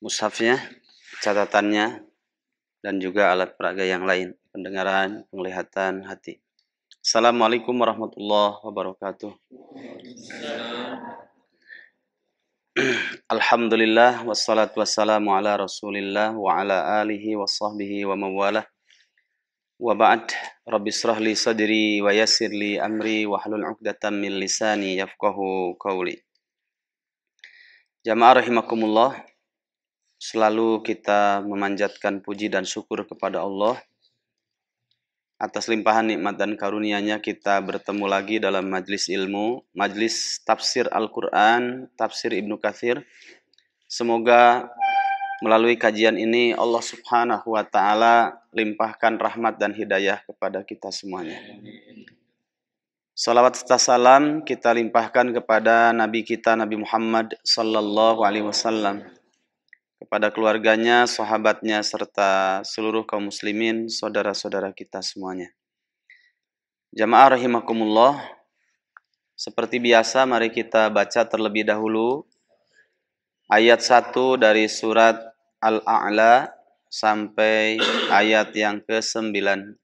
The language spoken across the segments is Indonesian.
mushafnya, catatannya, dan juga alat peraga yang lain, pendengaran, penglihatan, hati. Assalamualaikum warahmatullahi wabarakatuh. Alhamdulillah wassalatu wassalamu ala Rasulillah wa ala alihi wa sahbihi wa mawalah. Wa ba'd, rabbi israh li sadri wa yassir li amri wa hlul 'uqdatam min lisani yafqahu qawli. Jamaah rahimakumullah, selalu kita memanjatkan puji dan syukur kepada Allah atas limpahan nikmat dan karunia-Nya. Kita bertemu lagi dalam majlis ilmu, majlis tafsir Al-Quran, tafsir Ibnu Katsir. Semoga melalui kajian ini Allah Subhanahu wa Ta'ala limpahkan rahmat dan hidayah kepada kita semuanya. Salawat serta salam kita limpahkan kepada Nabi kita Nabi Muhammad sallallahu alaihi wasallam, kepada keluarganya, sahabatnya, serta seluruh kaum muslimin, saudara-saudara kita semuanya. Jamaah rahimakumullah, seperti biasa mari kita baca terlebih dahulu ayat 1 dari surat Al-A'la sampai ayat yang ke-19.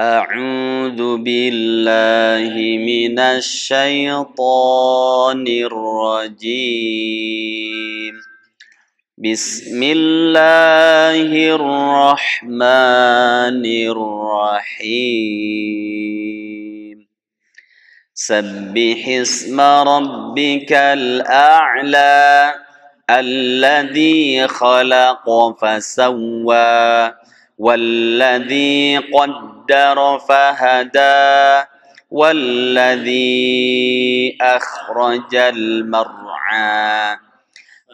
A'udzu billahi minasy syaithanir rajim. Bismillahirrahmanirrahim. Sabbihisma rabbikal a'la alladzi khalaqa fasawwa walladzi qaddara fahada walladzi akhrajal mar'a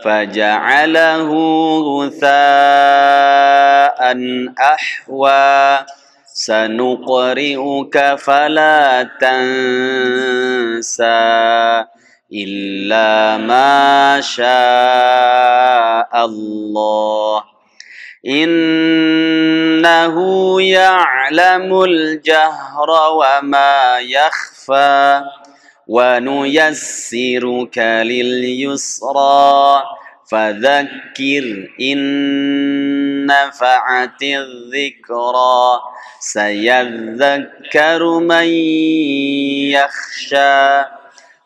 faja'alahu ghutha'an ahwa sanuqri'uka fala tansa illa ma syaa Allah innahu ya'lamul jahra wa ma yakhfa wa nuyassiruka lil yusra fadzakkir in nafa'atiz dzikra sayadzakkaru man yakhsha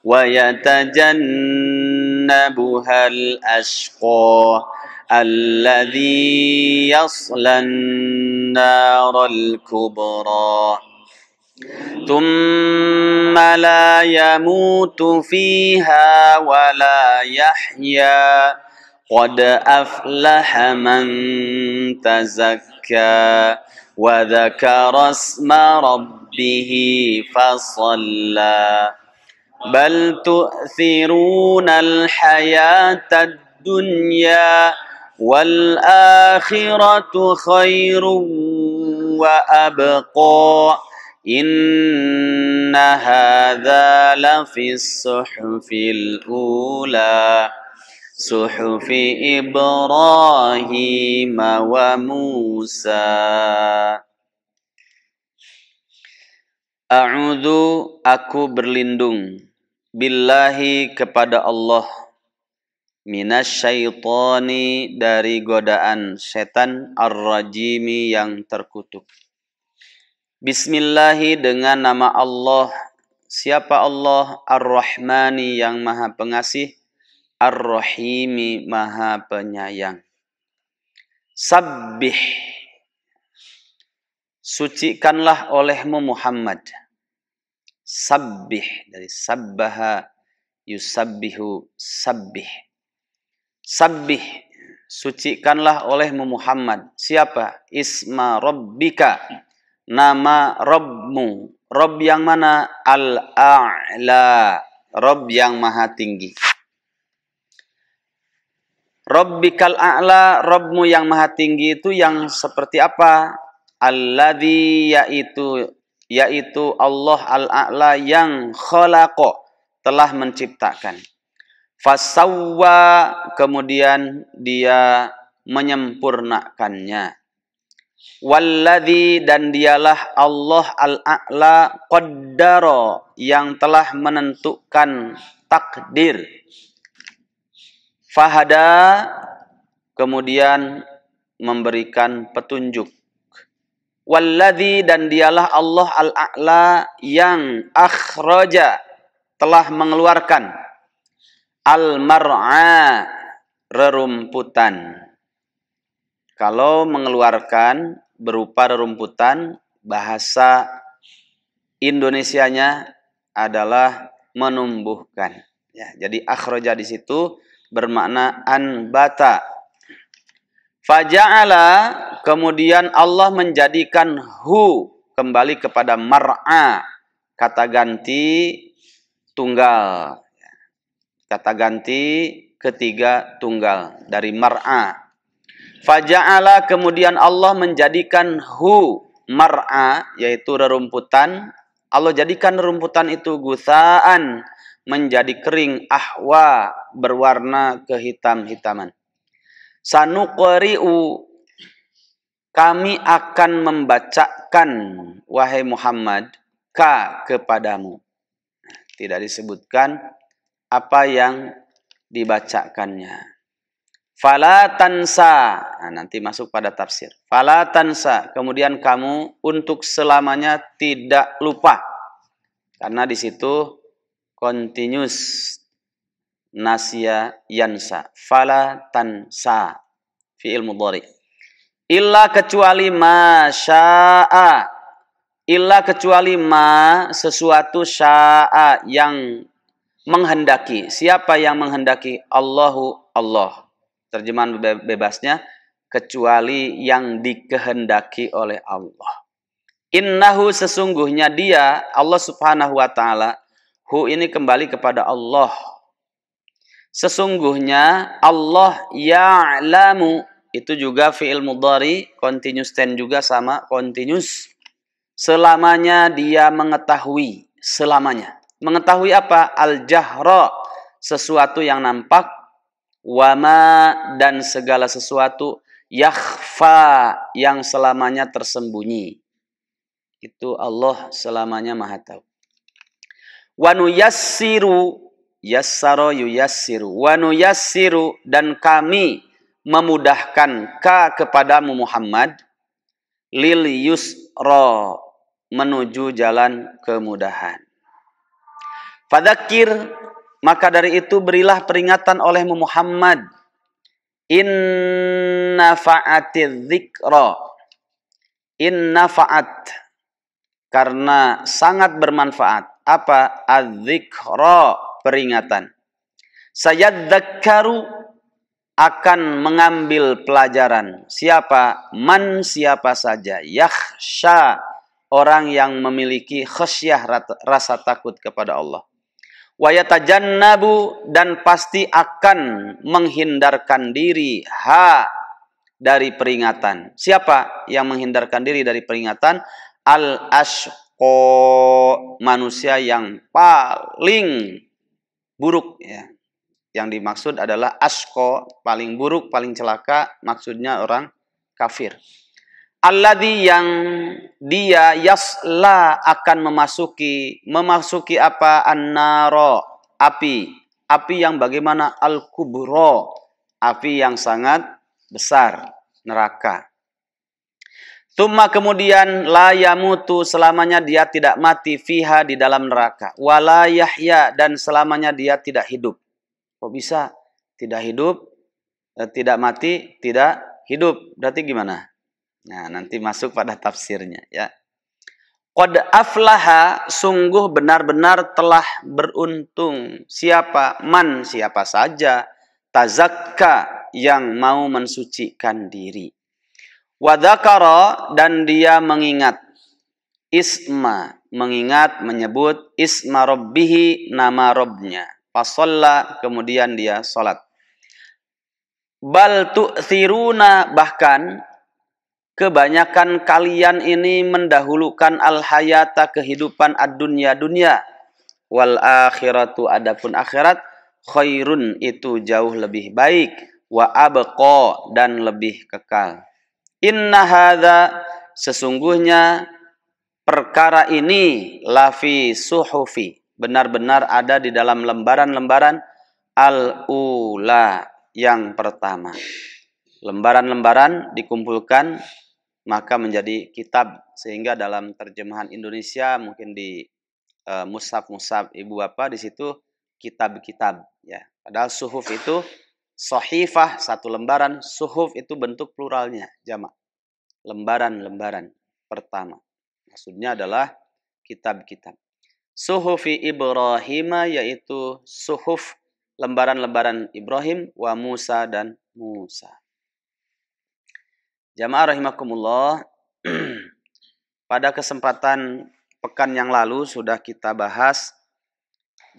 wa yatajannabuhal ashqa alladzi yaslan naral kubra thumma la yamutu fiha wa la yahya qad aflaha man tazakka wa dzakara asma rabbih fasalla bal tu'thirunal hayatad dunya wal akhiratu khairun wa abqa inna hadza lafis suhufil ula suhufi Ibrahim wa Musa. A'udzu, aku berlindung, billahi kepada Allah, minasyaitani dari godaan setan, ar-rajimi yang terkutuk. Bismillahi dengan nama Allah. Siapa Allah? Ar-Rahmani yang maha pengasih, Ar-Rahimi maha penyayang. Sabbih, sucikanlah olehmu Muhammad. Sabbih dari sabbaha yusabbihu sabbih. Sabbih, sucikanlah olehmu Muhammad. Siapa? Isma rabbika, nama Rabbmu. Rabb yang mana? Al-A'la, Rabb yang maha tinggi. Rabbikal a'la, Rabbmu yang maha tinggi itu yang seperti apa? Alladzi, yaitu Allah al-a'la yang khalaqa, telah menciptakan. Fasawwa, kemudian dia menyempurnakannya. Walladzi, dan dialah Allah al-a'la qaddara, yang telah menentukan takdir. Fahada, kemudian memberikan petunjuk. Walladzi, dan dialah Allah al-a'la yang akhraja, telah mengeluarkan, al-mar'a, rerumputan. Kalau mengeluarkan berupa rerumputan, bahasa Indonesianya adalah menumbuhkan. Ya, jadi akhraja di situ bermakna anbata. Faja'ala, kemudian Allah menjadikan hu, kembali kepada mar'a, kata ganti tunggal. Kata ganti ketiga tunggal dari mar'a. Faja'ala, kemudian Allah menjadikan hu, mar'a, yaitu rerumputan. Allah jadikan rerumputan itu gusaan, menjadi kering, ahwa, berwarna kehitam-hitaman. Sanuqri'u, kami akan membacakan, wahai Muhammad, ka, kepadamu. Tidak disebutkan apa yang dibacakannya. Fala tansa, nah, nanti masuk pada tafsir. Fala tansa, kemudian kamu untuk selamanya tidak lupa. Karena di situ continuous nasya yansa. Fala tansa, fi'il mudhari. Illa, kecuali ma syaa. Illa, kecuali ma, sesuatu, syaa, yang menghendaki. Siapa yang menghendaki? Allahu, Allah. Terjemahan bebasnya, kecuali yang dikehendaki oleh Allah. Innahu, sesungguhnya dia, Allah subhanahu wa ta'ala, hu ini kembali kepada Allah. Sesungguhnya Allah ya'lamu, itu juga fi'il mudhari, continuous tense juga sama, continuous. Selamanya dia mengetahui, selamanya. Mengetahui apa? Al-jahra, sesuatu yang nampak, wama, dan segala sesuatu, yakhfa, yang selamanya tersembunyi. Itu Allah selamanya maha tahu. Wa nuyassiru, yassara yuyassiru, wa nuyassiru, dan kami memudahkan ka, kepadamu Muhammad, lil yusra, menuju jalan kemudahan. Fadzakir, maka dari itu berilah peringatan oleh Muhammad. Inna fa'atiz dzikra, inna fa'at, karena sangat bermanfaat. Apa? Az-dzikra, peringatan. Sayadzakkaru, akan mengambil pelajaran. Siapa? Man, siapa saja. Yakhsha, orang yang memiliki khasyah, rasa takut kepada Allah. Wa yatajannabu, dan pasti akan menghindarkan diri, ha, dari peringatan. Siapa yang menghindarkan diri dari peringatan? Al-ashqa, manusia yang paling buruk, ya. Yang dimaksud adalah ashqa, paling buruk, paling celaka, maksudnya orang kafir. Alladzi, yang dia, yasla, akan memasuki apa? An-nara, api yang bagaimana? Al-kubra, api yang sangat besar, neraka. Tsumma, kemudian, la yamutu, selamanya dia tidak mati, fiha, di dalam neraka. Wala yahya, dan selamanya dia tidak hidup. Kok bisa tidak hidup, tidak mati, tidak hidup? Berarti gimana? Nah, nanti masuk pada tafsirnya, ya. Qad aflaha, sungguh benar-benar telah beruntung. Siapa? Man, siapa saja. Tazakka, yang mau mensucikan diri. Wa dzakara, dan dia mengingat. Isma, mengingat, menyebut. Isma rabbihi, nama Rabbnya. Fasalla, kemudian dia salat. Bal tu'thiruna, bahkan kebanyakan kalian ini mendahulukan al-hayata, kehidupan ad-dunya, dunia. Wal akhiratu, adapun akhirat, khairun, itu jauh lebih baik. Wa abqa, dan lebih kekal. Inna hadza, sesungguhnya perkara ini, lafi suhufi, benar-benar ada di dalam lembaran-lembaran al-ula, yang pertama. Lembaran-lembaran dikumpulkan maka menjadi kitab, sehingga dalam terjemahan Indonesia mungkin di mushaf-mushaf ibu bapak di situ kitab-kitab ya. Padahal suhuf itu sohifah satu lembaran, suhuf itu bentuk pluralnya jamak. Lembaran-lembaran pertama. Maksudnya adalah kitab-kitab. Suhufi Ibrahim yaitu suhuf lembaran-lembaran Ibrahim wa Musa dan Musa. Jamaah rahimakumullah, pada kesempatan pekan yang lalu sudah kita bahas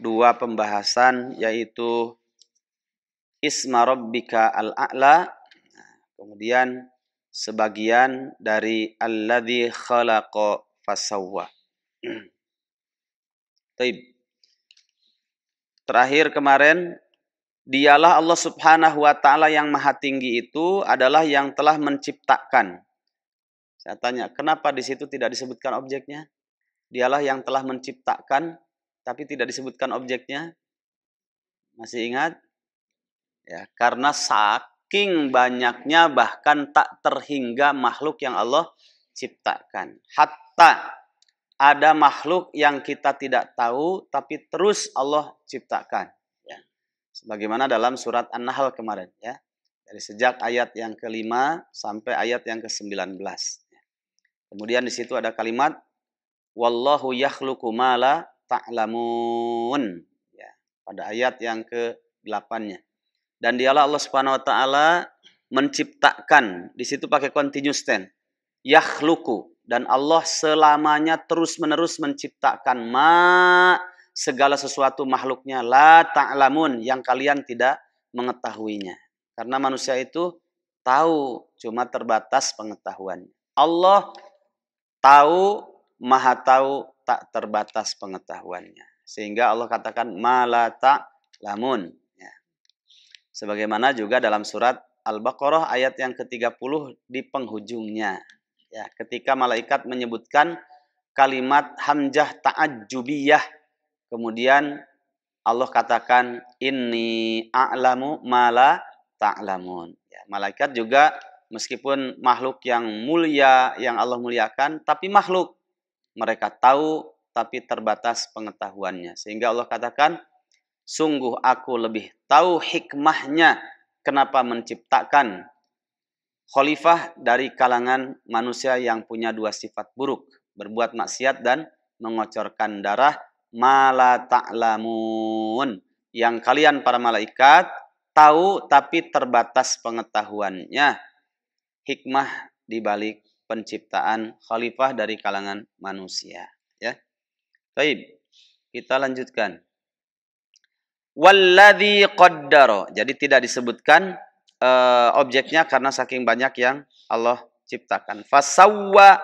dua pembahasan, yaitu Isma Rabbika al-A'la, kemudian sebagian dari Alladzi khalaqa fasawwa. Terakhir kemarin, dialah Allah Subhanahu wa ta'ala yang maha tinggi itu adalah yang telah menciptakan. Saya tanya, kenapa di situ tidak disebutkan objeknya? Dialah yang telah menciptakan, tapi tidak disebutkan objeknya. Masih ingat? Ya, karena saking banyaknya bahkan tak terhingga makhluk yang Allah ciptakan. Hatta ada makhluk yang kita tidak tahu, tapi terus Allah ciptakan. Sebagaimana dalam surat An-Nahl kemarin ya. Dari sejak ayat yang ke-5 sampai ayat yang ke-19. Kemudian di situ ada kalimat wallahu yakhluqu ma la ta'lamun ya, pada ayat yang ke-8-nya. Dan dialah Allah Subhanahu wa taala menciptakan, di situ pakai continuous tense. Yakhluqu, dan Allah selamanya terus-menerus menciptakan segala sesuatu makhluknya la ta'lamun yang kalian tidak mengetahuinya. Karena manusia itu tahu, cuma terbatas pengetahuannya. Allah tahu, maha tahu, tak terbatas pengetahuannya. Sehingga Allah katakan ma la ta'lamun ya. Sebagaimana juga dalam surat Al-Baqarah ayat yang ke-30 di penghujungnya ya, ketika malaikat menyebutkan kalimat hamzah ta'ajjubiyah, kemudian Allah katakan inni a'lamu ma la ta'lamun. Ya, malaikat juga meskipun makhluk yang mulia, yang Allah muliakan, tapi makhluk. Mereka tahu tapi terbatas pengetahuannya. Sehingga Allah katakan, sungguh aku lebih tahu hikmahnya kenapa menciptakan khalifah dari kalangan manusia yang punya dua sifat buruk, berbuat maksiat dan mengocorkan darah, ma la ta'lamun, yang kalian para malaikat tahu tapi terbatas pengetahuannya. Hikmah di balik penciptaan khalifah dari kalangan manusia ya. Baik, kita lanjutkan. Walladzi qaddara. Jadi tidak disebutkan objeknya karena saking banyak yang Allah ciptakan. Fasawwa,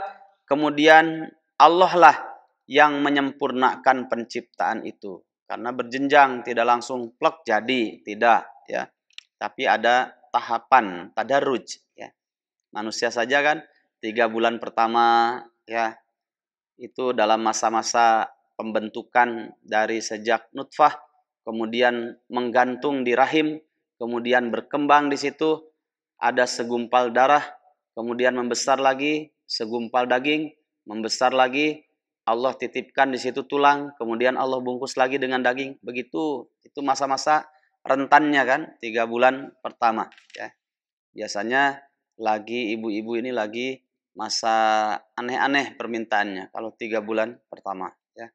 kemudian Allah lah yang menyempurnakan penciptaan itu. Karena berjenjang, tidak langsung plek jadi, tidak ya. Tapi ada tahapan, tadarruj ya. Manusia saja kan 3 bulan pertama ya, itu dalam masa-masa pembentukan dari sejak nutfah, kemudian menggantung di rahim, kemudian berkembang di situ, ada segumpal darah, kemudian membesar lagi, segumpal daging, membesar lagi, Allah titipkan di situ tulang, kemudian Allah bungkus lagi dengan daging. Begitu, itu masa-masa rentannya kan, 3 bulan pertama ya. Biasanya lagi ibu-ibu ini lagi masa aneh-aneh permintaannya kalau 3 bulan pertama ya.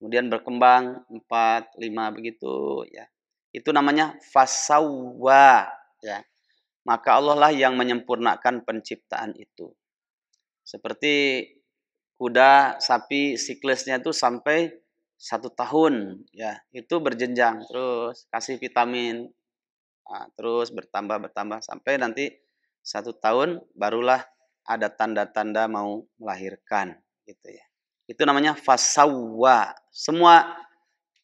Kemudian berkembang 4, 5 begitu ya. Itu namanya fasawwa ya. Maka Allah lah yang menyempurnakan penciptaan itu. Seperti kuda, sapi, siklusnya itu sampai 1 tahun ya. Itu berjenjang, terus kasih vitamin. Nah, terus bertambah sampai nanti 1 tahun barulah ada tanda-tanda mau melahirkan gitu ya. Itu namanya fasawwa. Semua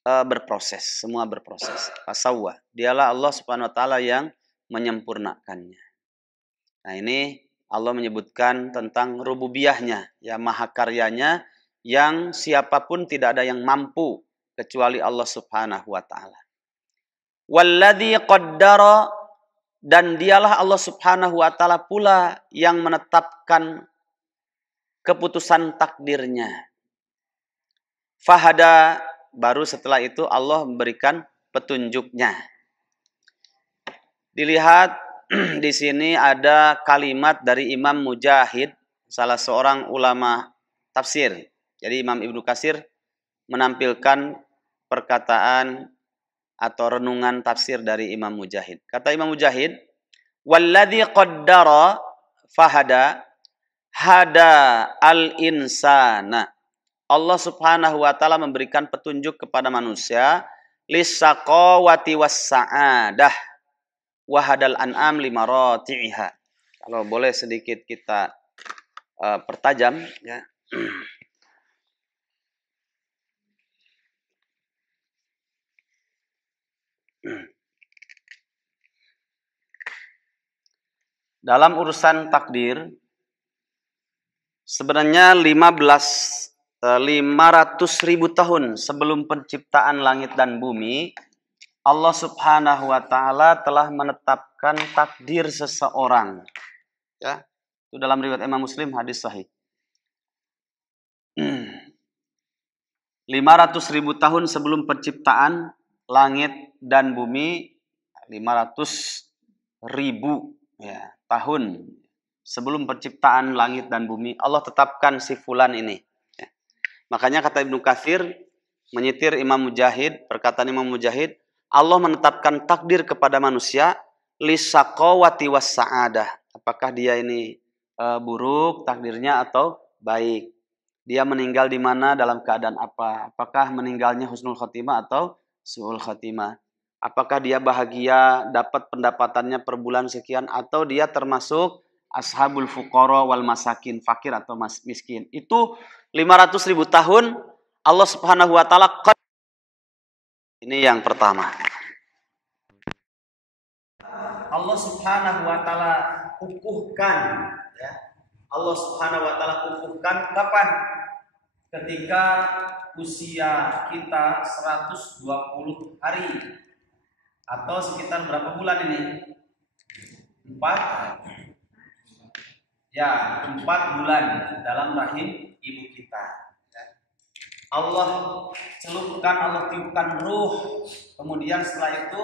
berproses, semua berproses. Fasawwa. Dialah Allah Subhanahu wa taala yang menyempurnakannya. Nah, ini Allah menyebutkan tentang rububiyahnya, ya maha karyanya, yang siapapun tidak ada yang mampu kecuali Allah Subhanahu wa taala. Walladzi qaddara, dan dialah Allah Subhanahu wa taala pula yang menetapkan keputusan takdirnya. Fahada, baru setelah itu Allah memberikan petunjuknya. Dilihat di sini ada kalimat dari Imam Mujahid, salah seorang ulama tafsir. Jadi Imam Ibnu Katsir menampilkan perkataan atau renungan tafsir dari Imam Mujahid. Kata Imam Mujahid, "Walladzi qaddara fahada hada al-insana." Allah Subhanahu wa taala memberikan petunjuk kepada manusia lisaqawati was-sa'adah wa hadal an'am limarati'iha. Kalau boleh sedikit kita pertajam ya. Dalam urusan takdir sebenarnya 500.000 tahun sebelum penciptaan langit dan bumi, Allah Subhanahu wa taala telah menetapkan takdir seseorang. Ya. Itu dalam riwayat Imam Muslim, hadis sahih. 500.000 tahun sebelum penciptaan langit dan bumi, 500.000 ya, tahun sebelum penciptaan langit dan bumi, Allah tetapkan si fulan ini. Ya. Makanya kata Ibnu Katsir menyitir Imam Mujahid, perkataan Imam Mujahid, Allah menetapkan takdir kepada manusia lisaqawati was-sa'adah. Apakah dia ini buruk takdirnya atau baik? Dia meninggal di mana, dalam keadaan apa? Apakah meninggalnya husnul khotimah atau su'ul khotimah? Apakah dia bahagia dapat pendapatannya per bulan sekian, atau dia termasuk ashabul fuqara wal masakin, fakir atau miskin? Itu 500.000 tahun Allah Subhanahu wa taala. Ini yang pertama. Allah Subhanahu wa taala kukuhkan ya. Allah Subhanahu wa taala kukuhkan kapan? Ketika usia kita 120 hari. Atau sekitar berapa bulan ini? 4 bulan dalam rahim ibu kita. Allah celupkan, Allah tiupkan ruh. Kemudian setelah itu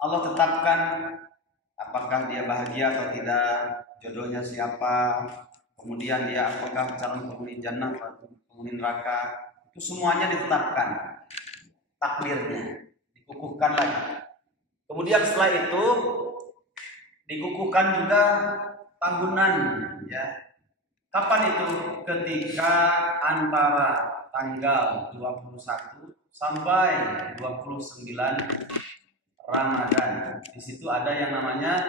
Allah tetapkan apakah dia bahagia atau tidak, jodohnya siapa, kemudian dia apakah calon penghuni jannah atau penghuni neraka. Itu semuanya ditetapkan takdirnya, dikukuhkan lagi. Kemudian setelah itu dikukuhkan juga tahunan ya. Kapan itu? Ketika antara tanggal 21 sampai 29 Ramadan. Di situ ada yang namanya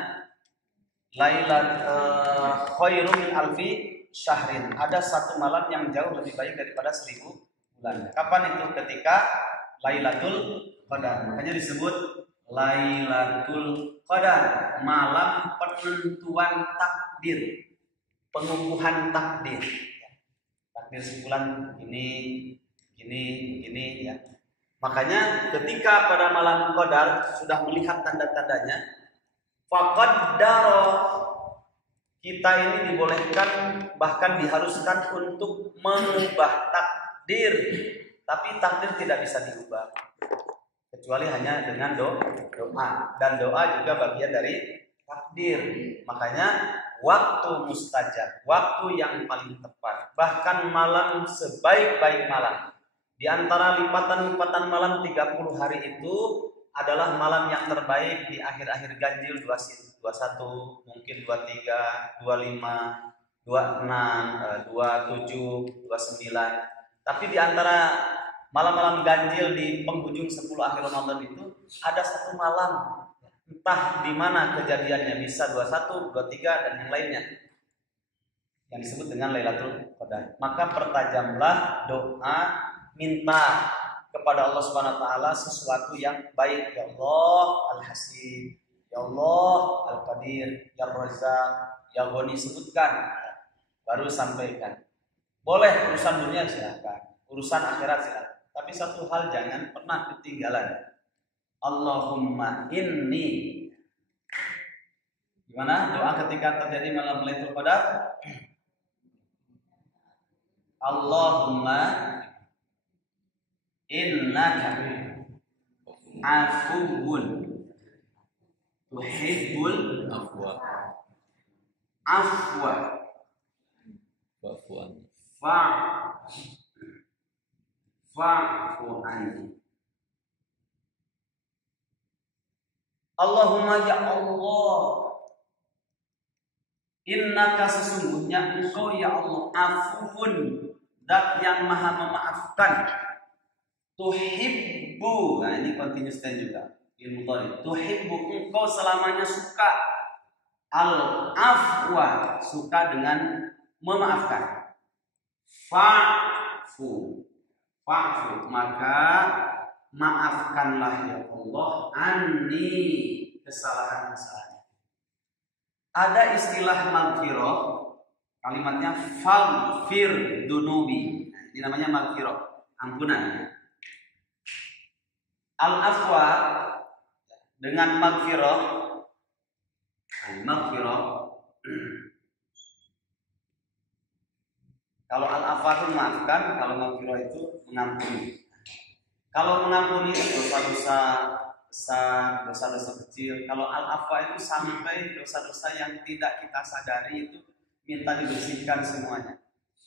Lailatul Khairum min Alfi Syahrin. Ada satu malam yang jauh lebih baik daripada 1000 bulan. Kapan itu? Ketika Lailatul Qadar. Makanya disebut Lailatul Qadar, malam penentuan takdir, pengukuhan takdir. Takdir sebulan ini ya. Makanya ketika pada malam Qadar sudah melihat tanda-tandanya, faqaddara, kita ini dibolehkan bahkan diharuskan untuk mengubah takdir, tapi takdir tidak bisa diubah kecuali hanya dengan doa, dan doa juga bagian dari takdir. Makanya waktu mustajab, waktu yang paling tepat, bahkan malam sebaik-baik malam. Di antara lipatan-lipatan malam 30 hari itu adalah malam yang terbaik di akhir-akhir ganjil 21, mungkin 23, 25, 26, 27, 29. Tapi di antara malam-malam ganjil di penghujung 10 akhir Ramadan itu ada satu malam, entah di mana kejadiannya, bisa 21, 23 dan yang lainnya, yang disebut dengan Lailatul Qadar. Maka pertajamlah doa, minta kepada Allah Subhanahu wa taala sesuatu yang baik. Ya Allah Al-Hasib, ya Allah Al-Qadir, ya Razzaq, ya Ghani, sebutkan baru sampaikan. Boleh urusan dunia silakan, urusan akhirat silakan. Tapi satu hal jangan pernah ketinggalan. Allahumma inni Gimana doa ketika terjadi malam Lailatul Qadar? Allahumma innaka afuwun tuhibbul afwa afwa wa'fuan fa'fu anni. Allahumma ya Allah, innaka sesungguhnya engkau ya Allah afuun, zat yang maha memaafkan, tuhibbu, nah ini continuous tense juga ilmu tadi, tuhibbu engkau selamanya suka, al afwa suka dengan memaafkan, fa'fu maka maafkanlah ya Allah anni kesalahan-kesalahan. Ada istilah maghfirah, kalimatnya faghfir dunubi. Nah, ini namanya maghfirah, ampunan. Al-afwa dengan maghfirah, kalau al-afwa itu memaafkan, kalau maghfirah itu mengampuni. Kalau mengampuni dosa-dosa besar, dosa-dosa kecil. Kalau al-afwa itu sampai dosa-dosa yang tidak kita sadari itu minta dibersihkan semuanya.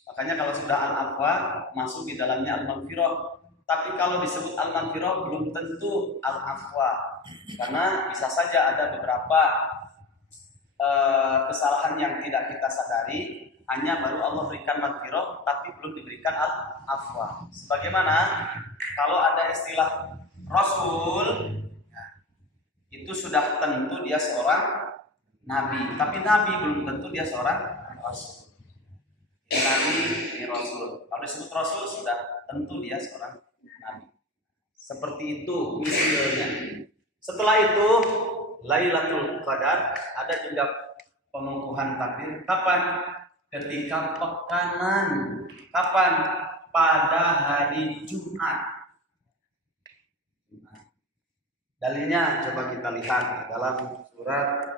Makanya kalau sudah al-afwa masuk di dalamnya al-maghfirah. Tapi kalau disebut al-maghfirah belum tentu al-afwa. Karena bisa saja ada beberapa kesalahan yang tidak kita sadari, hanya baru Allah berikan maghfirah tapi belum diberikan al-afwa. Sebagaimana kalau ada istilah Rasul, itu sudah tentu dia seorang nabi, tapi nabi belum tentu dia seorang rasul. Ini nabi, ini rasul. Kalau disebut rasul sudah tentu dia seorang nabi. Seperti itu misalnya. Setelah itu Lailatul Qadar ada juga pengukuhan takdir. Kapan? Ketika pekanan. Kapan? Pada hari Jumat. Dalilnya coba kita lihat dalam surat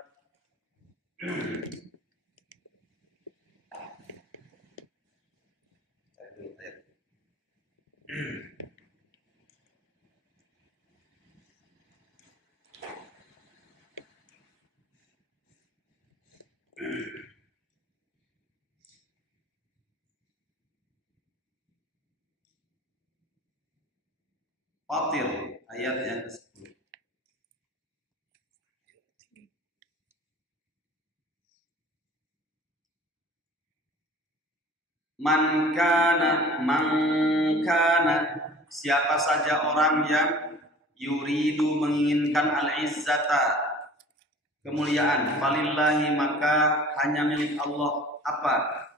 Fatir ayat yang ke-10. Man kana siapa saja orang yang yuridu menginginkan al-izzata kemuliaan, falillahi maka hanya milik Allah apa?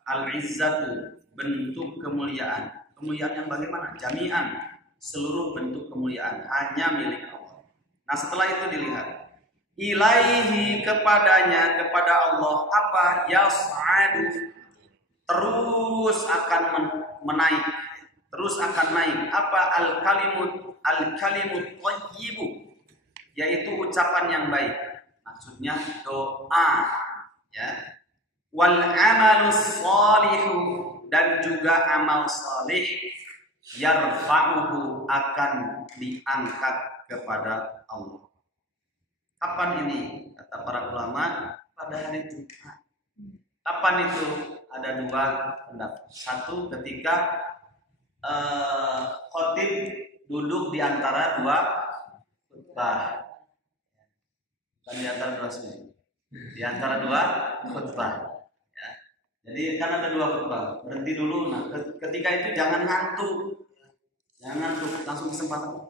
Al-izzatu bentuk kemuliaan. Kemuliaan yang bagaimana? Jami'an, seluruh bentuk kemuliaan hanya milik Allah. Nah, setelah itu dilihat ilaihi kepadanya, kepada Allah apa? Yas'adu terus akan menaik, terus akan naik apa? Al-kalimut thayyibu, yaitu ucapan yang baik, maksudnya doa ya. Wal amalus shalihu dan juga amal salih, yarfa'uhu akan diangkat kepada Allah. Kapan ini? Kata para ulama, pada hari Jumat. Kapan itu? Ada dua pendapat. Satu, ketika khotib duduk di antara dua khutbah. Bukan di antara dua sujud. Di antara dua khutbah. Ya. Jadi kan ada dua khutbah. Berhenti dulu. Nah, ketika itu jangan ngantuk. Jangan ngantuk, langsung kesempatan.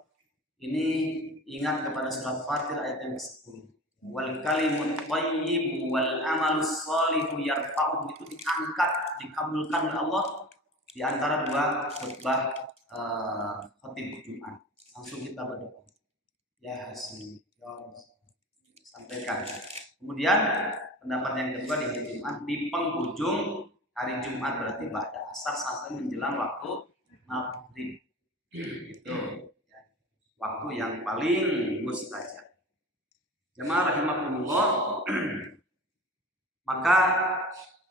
Ini ingat kepada surat Fatir ayat yang ke-10. Wal kalimut thayyib wal amalus shalihu yarfa'u, itu diangkat, dikabulkan oleh Allah di antara dua khutbah khatib Jumat. Langsung kita berdoa. Ya Hasan, ya sampaikan. Kemudian pendapat yang kedua di hari Jumat, di penghujung hari Jumat, berarti ba'da asar sampai menjelang waktu maghrib. Itu ya, waktu yang paling mustajab. Jemaah rahimakumullah, Maka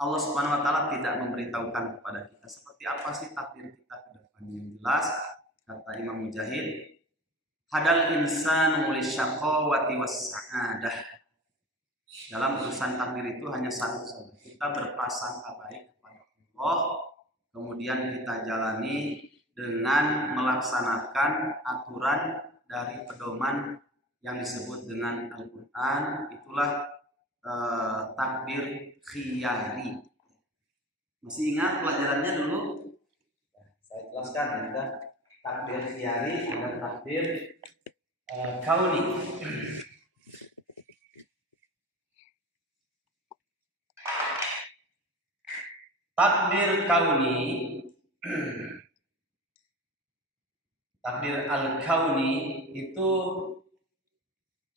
Allah Subhanahu wa taala tidak memberitahukan kepada kita seperti apa sih takdir kita ke depannya. Yang jelas kata Imam Mujahid, hadal insanu lisyaqawati was-sa'adah. Dalam urusan takdir itu hanya satu saja. Kita berprasangka baik kepada Allah, kemudian kita jalani dengan melaksanakan aturan dari pedoman yang disebut dengan Al-Quran. Itulah takdir khiyari. Masih ingat pelajarannya dulu? Saya jelaskan ada takdir khiyari, ada takdir kauni. Takdir kauni, takdir al-kauni itu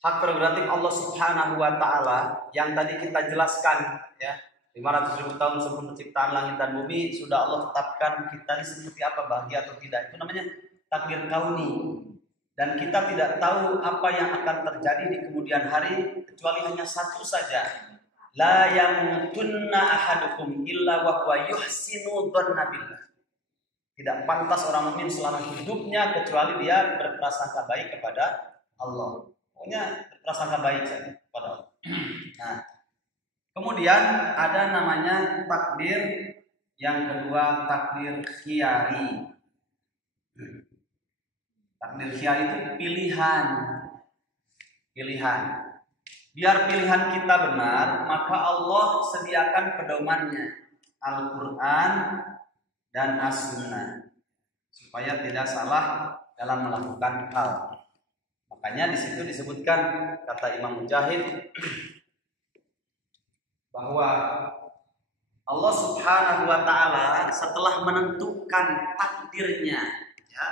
hak prerogatif Allah Subhanahu wa taala yang tadi kita jelaskan ya. 500.000 tahun sebelum penciptaan langit dan bumi sudah Allah tetapkan kita ini seperti apa, bahagia atau tidak. Itu namanya takdir kauni. Dan kita tidak tahu apa yang akan terjadi di kemudian hari kecuali hanya satu saja. La yamutunna ahadukum illa wa huwa yuhsinu dhanna billah. Tidak pantas orang mukmin selama hidupnya kecuali dia berprasangka baik kepada Allah. Pokoknya berprasangka baik saja kepada Allah. Nah, kemudian ada namanya takdir yang kedua, takdir khiyari. Takdir khiyari itu pilihan. Pilihan. Biar pilihan kita benar, maka Allah sediakan pedomannya, Al-Quran dan As-Sunnah, supaya tidak salah dalam melakukan hal. Makanya di situ disebutkan kata Imam Mujahid bahwa Allah Subhanahu wa taala setelah menentukan takdirnya, ya,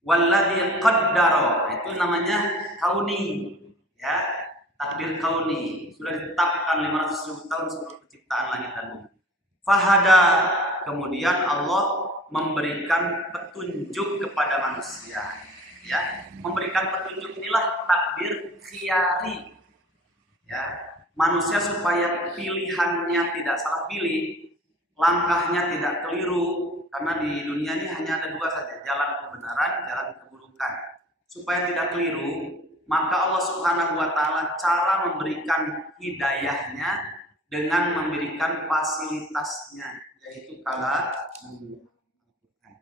walladzi qaddara, itu namanya kauni, ya. Takdir kauni sudah ditetapkan 500.000 tahun sebelum penciptaan langit dan bumi. Fahada, kemudian Allah memberikan petunjuk kepada manusia, ya. Memberikan petunjuk inilah takdir khiyari, ya. Manusia supaya pilihannya tidak salah pilih, langkahnya tidak keliru, karena di dunia ini hanya ada dua saja, jalan kebenaran, jalan keburukan. Supaya tidak keliru, maka Allah Subhanahu wa taala cara memberikan hidayahnya dengan memberikan fasilitasnya, yaitu kala Al-Quran.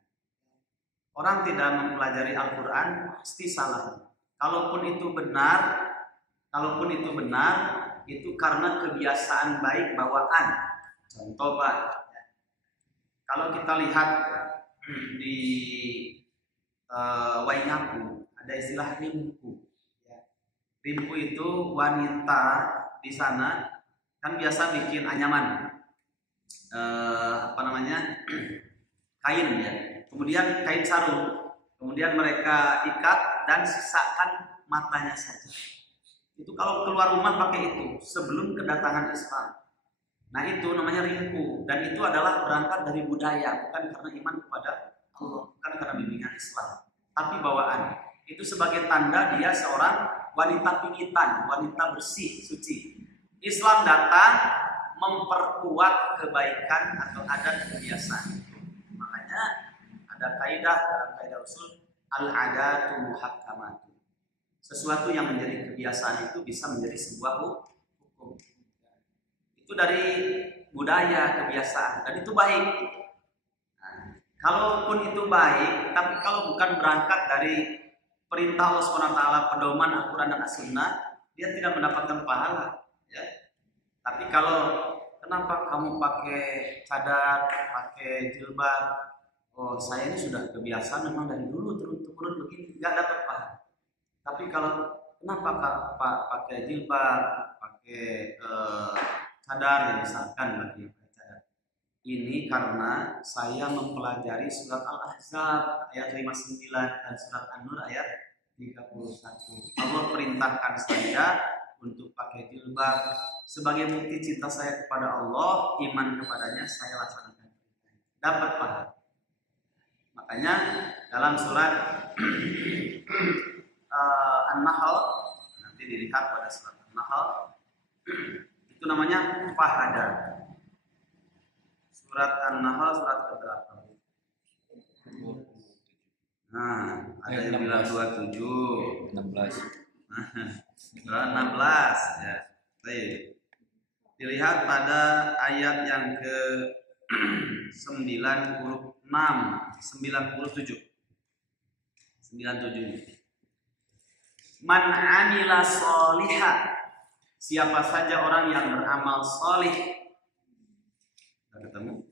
Orang tidak mempelajari Al-Quran pasti salah. Kalaupun itu benar, itu karena kebiasaan baik bawaan. Contoh Pak, kalau kita lihat di Waingapu ada istilah rimpu. Rimpu itu wanita di sana kan biasa bikin anyaman, kain ya. Kemudian kain sarung, kemudian mereka ikat dan sisakan matanya saja. Itu kalau keluar rumah pakai itu sebelum kedatangan Islam. Nah itu namanya rimpu, dan itu adalah berangkat dari budaya, bukan karena iman kepada Allah, bukan karena bimbingan Islam, tapi bawaan. Itu sebagai tanda dia seorang wanita pingitan, wanita bersih, suci. Islam datang memperkuat kebaikan atau adat kebiasaan. Makanya ada kaidah dalam kaidah usul, al-adatu muhakkamatu. Sesuatu yang menjadi kebiasaan itu bisa menjadi sebuah hukum. Itu dari budaya, kebiasaan, dan itu baik. Nah, kalaupun itu baik, tapi kalau bukan berangkat dari perintah Allah SWT, pedoman Al-Quran dan As-Sunnah, dia tidak mendapatkan pahala, ya. Tapi kalau kenapa kamu pakai cadar, pakai jilbab? Oh, saya ini sudah kebiasaan memang dari dulu turun-turun begini, nggak dapat pahala. Tapi kalau kenapa Pak pakai jilbab, pakai cadar, ya misalkan lagi cadar. Ini karena saya mempelajari surat Al-Ahzab ayat 59 dan surat An-Nur ayat 31. Allah perintahkan saya untuk pakai jilbab sebagai bukti cinta saya kepada Allah, iman kepadanya, saya laksanakan. Dapat pahala. Makanya dalam surat An-Nahl, nanti dilihat pada surat An-Nahl, itu Itu namanya fahada. Surat An-Nahl surat ke-8. Nah, ada yang bilang 27, 16. Surat 16 ya. Baik. Dilihat pada ayat yang ke 97. Man amila sholiha, siapa saja orang yang beramal sholih. Kita ketemu.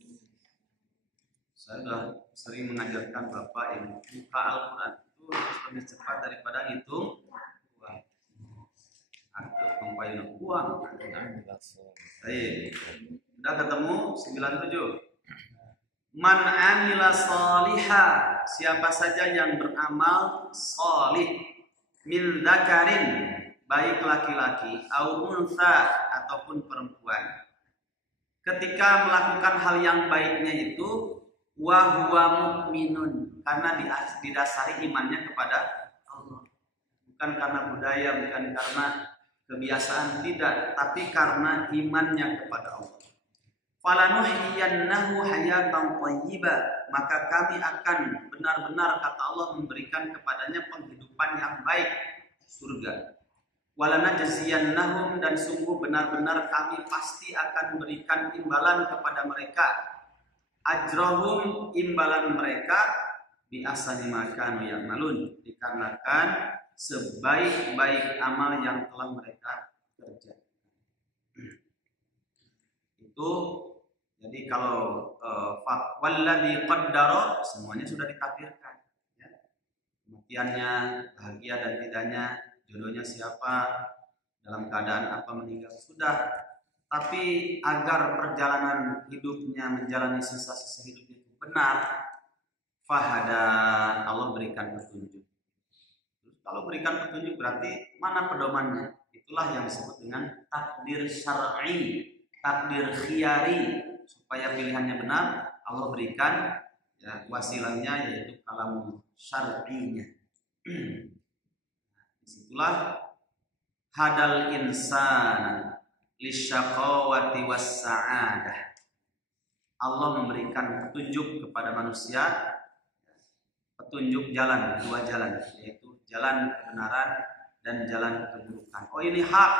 Saya sudah sering mengajarkan Bapak yang buka Al-Quran itu harus lebih cepat daripada ngitung uang. Atau pembayar uang. Baik. Sudah ketemu 97. Man amila sholiha, siapa saja yang beramal sholih, min dzakarin, baik laki-laki, au unsa ataupun perempuan. Ketika melakukan hal yang baiknya itu wa huwa mu'minun, karena didasari imannya kepada Allah. Bukan karena budaya, bukan karena kebiasaan, tidak, tapi karena imannya kepada Allah. Falanuhyiyannahu hayatan thayyibah, maka kami akan benar-benar, kata Allah, memberikan kepadanya penghidupan yang baik, surga. Walanajziyannahum, dan sungguh benar-benar kami pasti akan memberikan imbalan kepada mereka, ajrahum, imbalan mereka, bi ahsani ma kanu ya'malun, dikarenakan sebaik-baik amal yang telah mereka kerjakan. Itu jadi kalau walladzi qaddara, semuanya sudah ditakdirkan ya. Kematiannya, bahagia dan tidaknya, jodohnya siapa, dalam keadaan apa meninggal, sudah. Tapi agar perjalanan hidupnya, menjalani sisa-sisa hidupnya itu benar, fahada, Allah berikan petunjuk. Kalau berikan petunjuk berarti mana pedomannya? Itulah yang disebut dengan takdir syar'i, takdir khiyari. Supaya pilihannya benar, Allah berikan ya, wasilahnya, yaitu kalam syar'inya. Disitulah hadal insan lisyaqawati wassa'adah. Allah memberikan petunjuk kepada manusia, petunjuk jalan, dua jalan, yaitu jalan kebenaran dan jalan keburukan. Oh ini hak,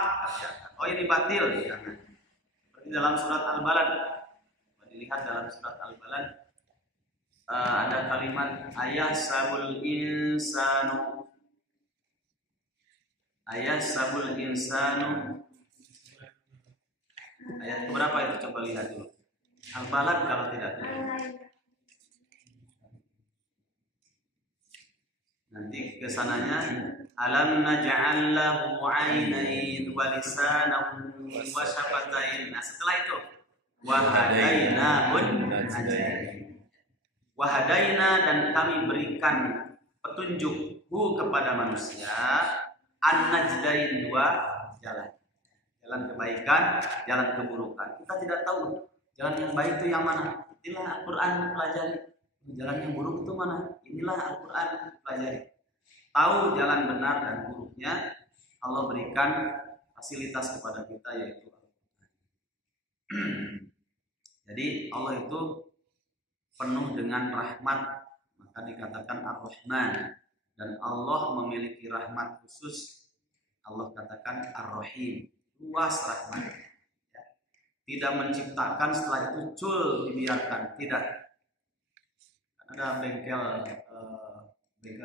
oh ini batil, jangan. Seperti dalam surat Al-Balad. Dilihat dalam surat Al-Balad ada kalimat ayahsabul insanu, ayahsabul insanu. Ayat berapa itu, coba lihat dulu. Al-Balad kalau tidak tahu. Nanti kesananya alam naj'al lahu 'ainain wa lisanan wa syafatain. Nah, setelah itu wahadainahun najdain. Wahadaina, dan kami berikan petunjuk kepada manusia, an-najdain, dua jalan. Jalan kebaikan, jalan keburukan. Kita tidak tahu jalan yang baik itu yang mana. Inilah Al-Quran pelajari. Jalan yang buruk itu mana? Inilah Al-Quran pelajari. Tahu jalan benar dan buruknya, Allah berikan fasilitas kepada kita, yaitu jadi Allah itu penuh dengan rahmat, maka dikatakan Ar-Rahman. Dan Allah memiliki rahmat khusus, Allah katakan Ar-Rahim, luas rahmat. Tidak menciptakan setelah itu cul dibiarkan, tidak. Ada bengkel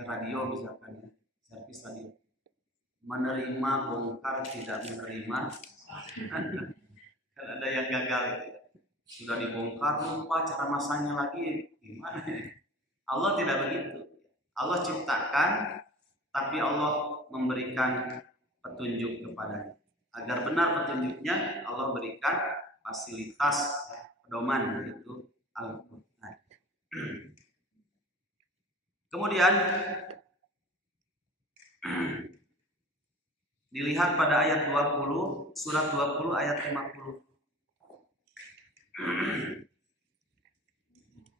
radio misalkan, servis radio, menerima bongkar, tidak menerima. Kan ada yang gagal itu. Sudah dibongkar, lupa cara masangnya lagi, gimana? Allah tidak begitu. Allah ciptakan, tapi Allah memberikan petunjuk kepadanya. Agar benar petunjuknya, Allah berikan fasilitas pedoman, yaitu Al-Quran. Kemudian dilihat pada ayat 20, surat 20 ayat 50.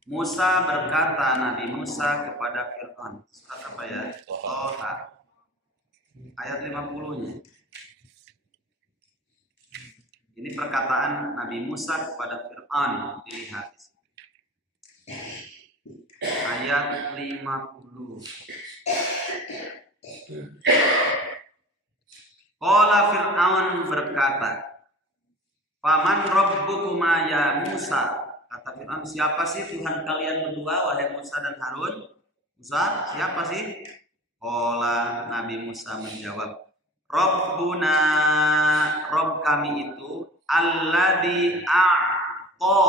Musa berkata, Nabi Musa kepada Fir'aun. Surat apa ya? Toha. Ayat 50-nya. Ini perkataan Nabi Musa kepada Fir'aun. Dilihat ayat 50. Qala Fir'aun berkata, "Faman rabbukuma ya Musa?" Kata Fir'aun, "Siapa sih Tuhan kalian berdua, wahai Musa dan Harun?" Musa, siapa sih? Qala, Nabi Musa menjawab, "Rabbuna, Rabb kami itu alladzi a'ta,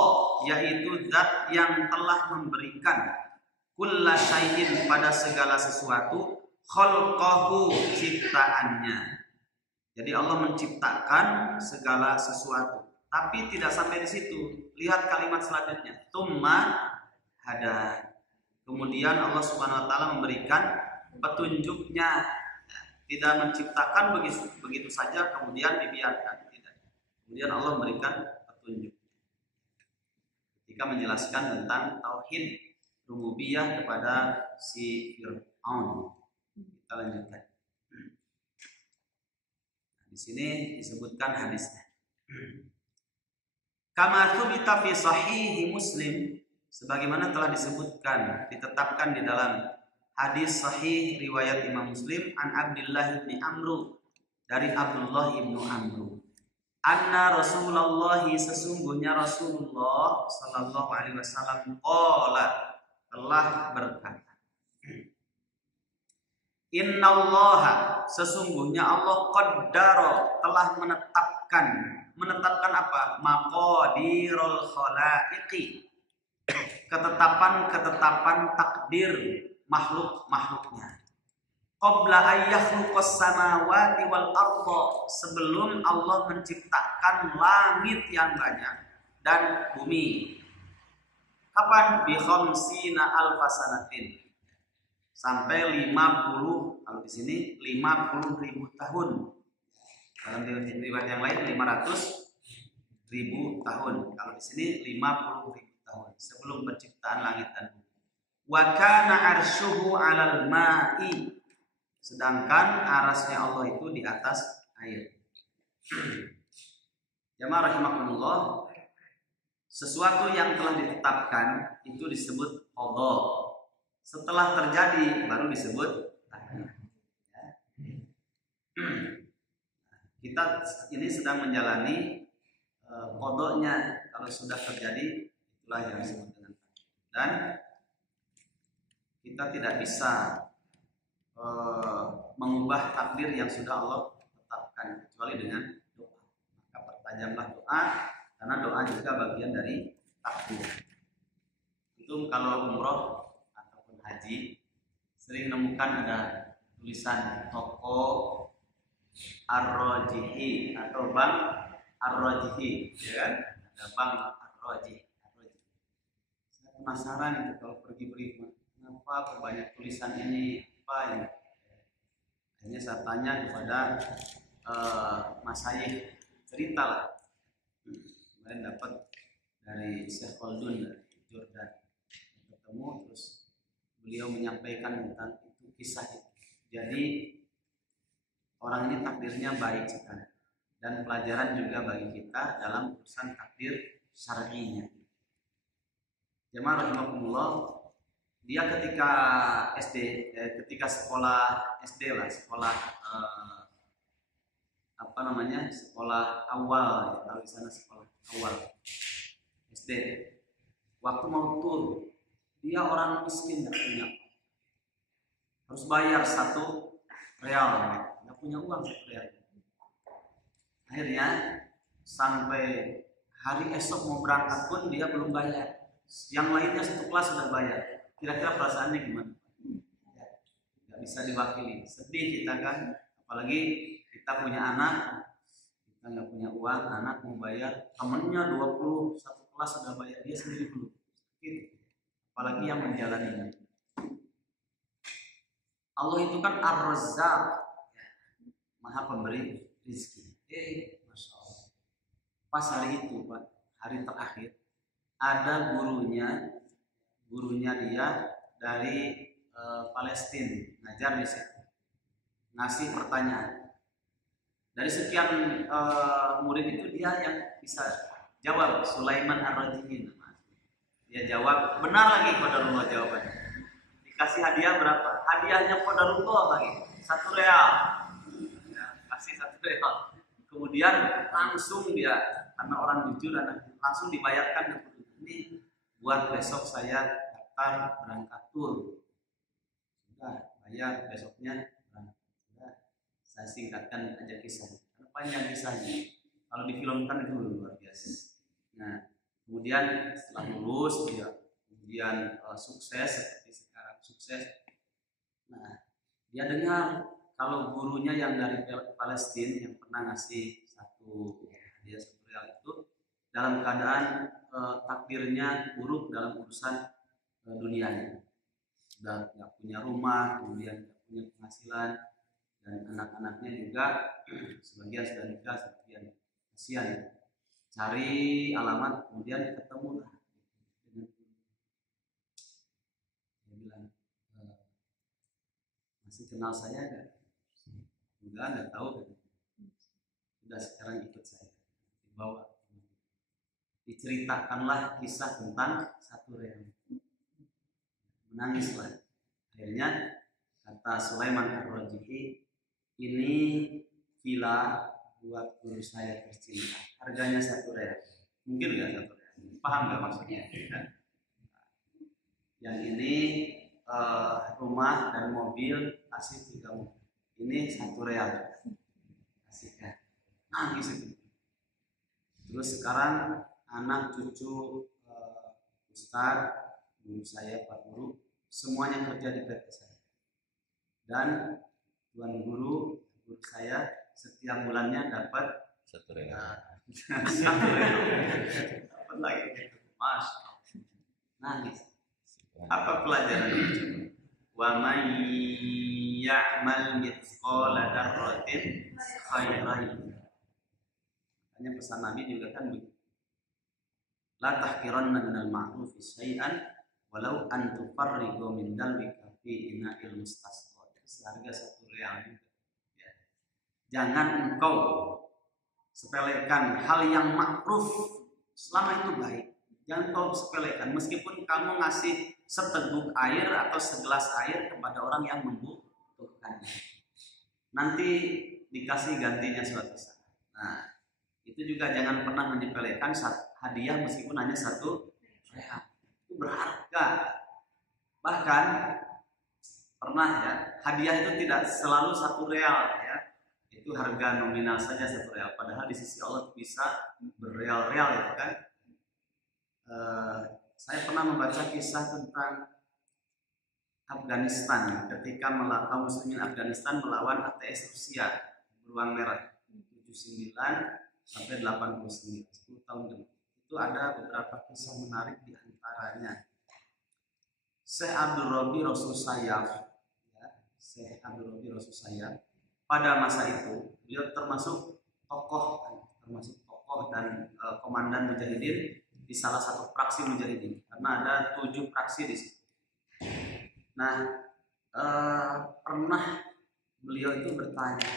yaitu zat yang telah memberikan kulla syai'in, pada segala sesuatu, khalqahu, ciptaannya." Jadi Allah menciptakan segala sesuatu. Tapi tidak sampai di situ. Lihat kalimat selanjutnya. Tsumma hada. Kemudian Allah Subhanahu wa taala memberikan petunjuknya. Tidak menciptakan begitu saja kemudian dibiarkan. Tidak. Kemudian Allah memberikan petunjuk. Ketika menjelaskan tentang tauhid rububiyah kepada si Fir'aun. Kita lanjutkan. Di sini disebutkan hadisnya. Kama tsubita fi sahih Muslim, sebagaimana telah disebutkan, ditetapkan di dalam hadis sahih riwayat Imam Muslim, an Abdullah bin Amr, dari Abdullah bin Amr, anna Rasulullah, sesungguhnya Rasulullah sallallahu alaihi wasallam qala, telah berkata, innallaha, sesungguhnya Allah qaddara, telah menetapkan apa? Maqadirul khalaiqi, ketetapan takdir makhluknya. Qabla ayyakhluqas samawati wal arda, sebelum Allah menciptakan langit yang banyak dan bumi. Kapan? Bi khamsina alfasanatin, sampai 50, kalau di sini 50.000 tahun. Dalam riwayat yang lain 500.000 tahun. Kalau di sini 50.000 tahun sebelum penciptaan langit dan bumi. Wa kana arsyuhu 'alal ma'i, sedangkan arasnya Allah itu di atas air. Jamaah rahimakumullah, sesuatu yang telah ditetapkan itu disebut qada. Setelah terjadi baru disebut takdir. Kita ini sedang menjalani qadanya. Kalau sudah terjadi, itulah yang disebut dengan takdir. Dan kita tidak bisa mengubah takdir yang sudah Allah tetapkan kecuali dengan doa. Maka pertajamlah doa, karena doa juga bagian dari takdir. Itu kalau umroh ataupun haji sering menemukan ada tulisan toko Ar-Rajihi atau Bank Ar-Rajihi, ya kan? Ada Bank Ar-Rajihi. Saya penasaran itu kalau pergi beli, kenapa banyak tulisan ini, apa ini? Akhirnya saya tanya kepada Mas Syekh, ceritalah. Kemarin dapat dari Syekh Khaldun dari Jordan, ketemu, terus beliau menyampaikan tentang itu, kisah itu. Jadi orang ini takdirnya baik sekali, dan pelajaran juga bagi kita dalam urusan takdir syar'inya. Jemaah rahimakumullah, dia ketika SD, ketika sekolah SD lah, sekolah sekolah awal, ya, kalau di sana sekolah awal SD. Waktu mau tur, dia orang miskin, nggak punya, harus bayar 1 real, nggak punya uang 1 real. Akhirnya sampai hari esok mau berangkat pun dia belum bayar. Yang lainnya 1 kelas sudah bayar. Kira-kira perasaannya gimana? Nggak bisa diwakili. Sedih kita kan, apalagi kita punya anak, kita nggak punya uang, anak mau bayar, temennya 20 1 kelas sudah bayar, dia sendiri belum. Gitu. Apalagi yang menjalaninya. Allah itu kan Ar-Razzaq, Maha Pemberi rezeki. Masya Allah. Pas hari itu, Pak, hari terakhir, ada gurunya dia dari Palestina, ngajar di situ, ngasih pertanyaan. Dari sekian murid itu dia yang bisa jawab, Sulaiman Ar-Rajin. Dia jawab benar lagi qadarullah jawabannya. Dikasih hadiah berapa? Hadiahnya qadarullah lagi 1 real. Ya, kasih 1 real. Kemudian langsung dia, karena orang jujur, langsung dibayarkan. Ini buat besok saya daftar berangkat tur. Sudah bayar, besoknya berangkat. Sudah, saya singkatkan aja kisahnya. Karena panjang kisahnya. Kalau difilmkan itu luar biasa. Nah, kemudian setelah lulus dia kemudian sukses seperti sekarang sukses. Nah, dia dengar kalau gurunya yang dari Palestina yang pernah ngasih hadiah 1 real itu dalam keadaan takdirnya buruk dalam urusan dunianya, sudah nggak punya rumah, kemudian nggak punya penghasilan, dan anak-anaknya juga sebagian sudah nikah, sebagian kasihan. Cari alamat, kemudian ketemu lah. Dia bilang, masih kenal saya nggak? Enggak, nggak tahu kan. Udah sekarang ikut saya, dibawa, diceritakanlah kisah tentang 1 real. Menangislah. Akhirnya kata Sulaiman Ar-Rajihi, ini villa buat guru saya tercinta, harganya 1 real. Mungkin nggak 1 real? Paham nggak maksudnya? Yang ini rumah dan mobil kasih 3 mobil. Ini 1 real. Kasihkan. Nangis itu. Terus sekarang anak cucu Ustadz, guru saya, Pak Guru, semuanya kerja di PT saya. Dan tuan guru saya setiap bulannya dapat 1 real. 1 real. Dapat lagi. Mas, nangis. Apa pelajaran itu? Wa may ya'mal mithqala dzarratin khairan. Hanya pesan Nabi juga kan begitu. La tahqiranna minal ma'rufi syai'an walau an tufarriqu min dalwika fi ina'il mustasqa. Seharga 1 real juga. Ya. Jangan engkau sepelekan hal yang makruf selama itu baik. Jangan kau sepelekan meskipun kamu ngasih seteguk air atau segelas air kepada orang yang membutuhkannya. Nanti dikasih gantinya suatu saat. Nah, itu juga jangan pernah menyepelekan hadiah meskipun hanya 1 real. Itu berharga. Bahkan pernah ya, hadiah itu tidak selalu 1 real ya. Itu harga nominal saja 1 real. Padahal di sisi Allah bisa berreal-real itu kan. Saya pernah membaca kisah tentang Afghanistan ketika kaum muslimin Afghanistan melawan ATS Rusia beruang merah 79 sampai 89 10 tahun dulu. Itu ada beberapa kisah menarik di antaranya. Syekh Abdul Rabi Rasul Sayyaf, ya, Syekh Abdul Rabi Rasul Sayyaf pada masa itu beliau termasuk tokoh dan komandan mujahidin di salah satu fraksi mujahidin karena ada 7 fraksi di situ. Nah, pernah beliau itu bertanya,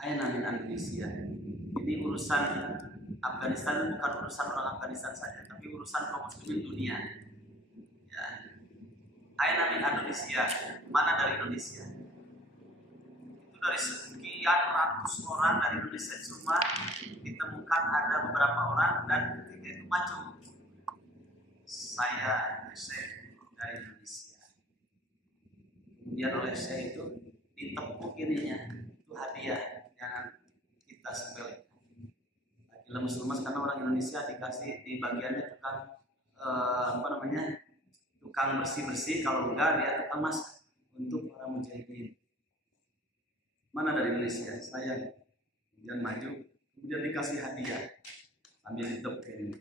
Aina min Indonesia. Ini urusan Afghanistan bukan urusan orang Afghanistan saja, tapi urusan kaum muslimin dunia. Ya. Aina min Indonesia. Mana dari Indonesia? Itu dari sekian ratus orang dari Indonesia cuma ditemukan ada beberapa orang dan ketika itu maju. Saya Syekh dari Indonesia. Kemudian oleh Syekh itu ditepuk ininya, itu hadiah, jangan kita sepelekan. Lagi lemes-lemes karena orang Indonesia dikasih di bagiannya tukang tukang bersih-bersih, kalau enggak dia tukang masak untuk para mujahidin. Mana dari Indonesia? Saya. Kemudian maju, kemudian dikasih hadiah sambil ditepuk ini.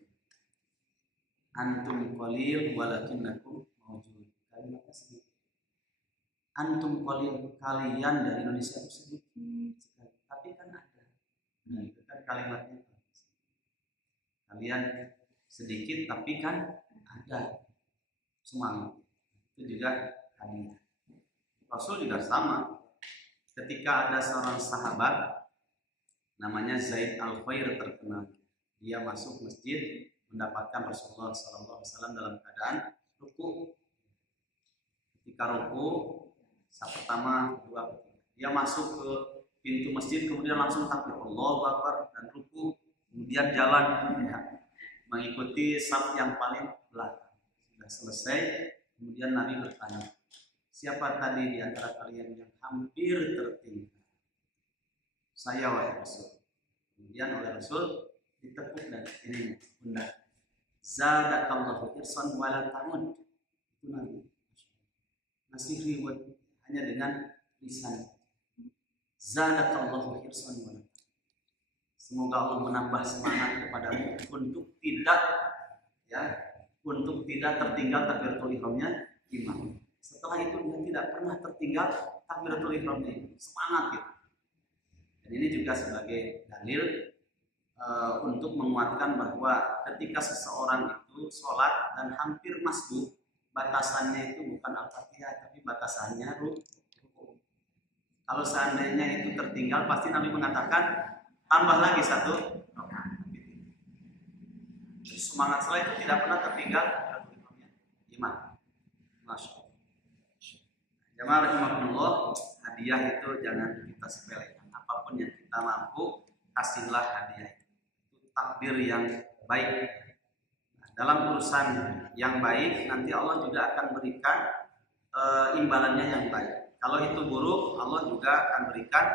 Antum qalil walakinnakum maujud. Kalimatnya sedikit. Antum qalil, kalian dari Indonesia itu sedikit sekali, tapi kan ada. Nah, itu kan kalimatnya. Kalian sedikit tapi kan ada. Semangat. Itu juga hadiah. Rasul juga sama. ketika ada seorang sahabat namanya Zaid Al-Khair terkenal. Dia masuk masjid mendapatkan Rasulullah SAW dalam keadaan ruku. Ketika ruku, saat pertama, kedua, ketiga, dia masuk ke pintu masjid, kemudian langsung takbir Allahu Akbar dan ruku, kemudian jalan mengikuti saf yang paling belakang. Sudah selesai, kemudian Nabi bertanya, siapa tadi di antara kalian yang hampir tertinggal? Saya, wahai Rasul. Kemudian oleh Rasul ditepuk dan ini pundak. Zadakallahu irsan wala ta'ud. Itu Nabi. Masih riwayat hanya dengan lisan. Zadakallahu irsan wala ta'ud. Semoga Allah menambah semangat kepadamu untuk tidak tertinggal takbiratul ihramnya imam. Setelah itu dia tidak pernah tertinggal takbiratul ihramnya. Semangat gitu. Dan ini juga sebagai dalil untuk menguatkan bahwa ketika seseorang itu sholat dan hampir masbuk, batasannya itu bukan al-fatihah tapi batasannya ruku. Kalau seandainya itu tertinggal, pasti Nabi mengatakan tambah lagi satu rakaat. Semangat sholat itu tidak pernah tertinggal imam. Masya Allah. Jamaah rahimakumullah, hadiah itu jangan kita sepelekan. Apapun yang kita mampu, kasihlah hadiah. Itu takdir yang baik. Nah, dalam urusan yang baik, nanti Allah juga akan berikan imbalannya yang baik. Kalau itu buruk, Allah juga akan berikan